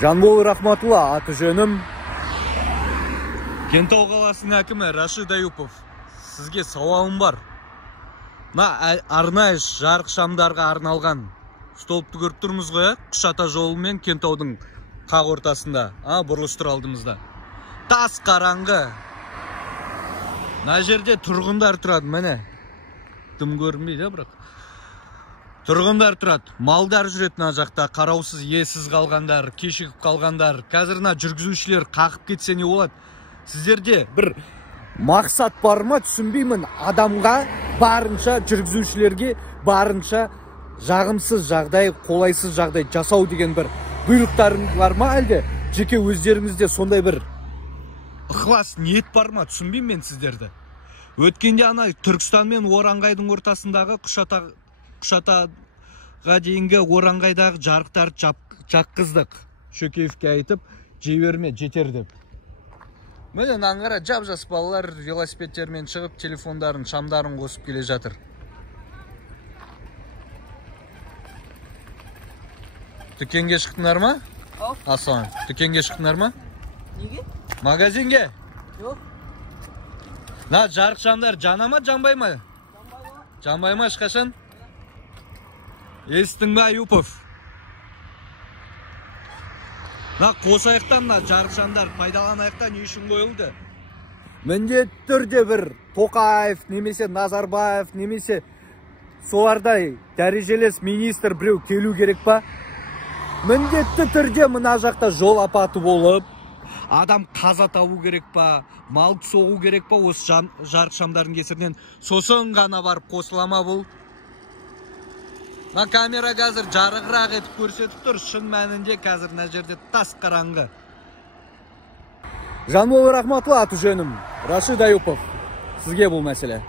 Жанбол Рахматулла аты жөнім. Кентау қаласының әкімі Рашид Аюпов. Сізге сауалым бар. Арнайы жарық шамдарға арналған столбты көріп тұрмыз ғой, Құшата жолы мен Кентаудың қақ ортасында, бұрылыстыр алдымызда. Тас қараңғы. Мына жерде тұрғындар тұрады, міне. Дым көрінбейді, бірақ. Тұрғындар тұрады, малдар жүреді мына жақта, қараусыз, иесіз қалғандар, кешігіп қалғандар. Қазір жүргізушілер қақып кетсе не болады? Сіздерде бір мақсат бар ма, түсінбеймін. Адамға барынша, жүргізушілерге барынша жағымсыз жағдай, қолайсыз жағдай жасау деген бір бұйрықтарың бар ма, әлде жеке өздеріңізде сондай бір ықылас ниет бар ма, түсінбеймін мен сіздерді. Өткенде Түркістан мен Оранғайдың ортасындағы Құшатаға дейінгі Оранғайдағы жарықтарды жаққыздық. Шөкеевке айтып, жейверме, жетер деп. Міне наңғара жап-жас балалар велосипедтермен шығып, телефондарын, шамдарын қосып келе жатыр. Дүкенге шықтыңдар ма? Аслан, дүкенге шықтыңдар ма? Неге? Магазинге? Жоқ. Жарық шамдар жана ма, жанбай ма? Жанбай ма, ешқашан? Естің ба, Аюпов? Қосаяқтан жарық шамдар пайдаланаяқтан не үшін қойылды? Міндетті түрде бір Тоқаев, немесе Назарбаев, немесе солардай дәрежелес министр біреу келу керек па? Міндетті түрде мына жақта жол апаты болып, адам қаза табу керек па, мал соғу керек па, осы жарық шамдардың кесірінен сосын ғана барып қосылама бұл. Камера қазір жарығырақ етіп көрсетіп тұр, шын мәнінде қазір мына жерде тас қараңғы. Жанбол Рахматулла аты жөнім, Рашид Аюпов. Сізге бұл мәселе.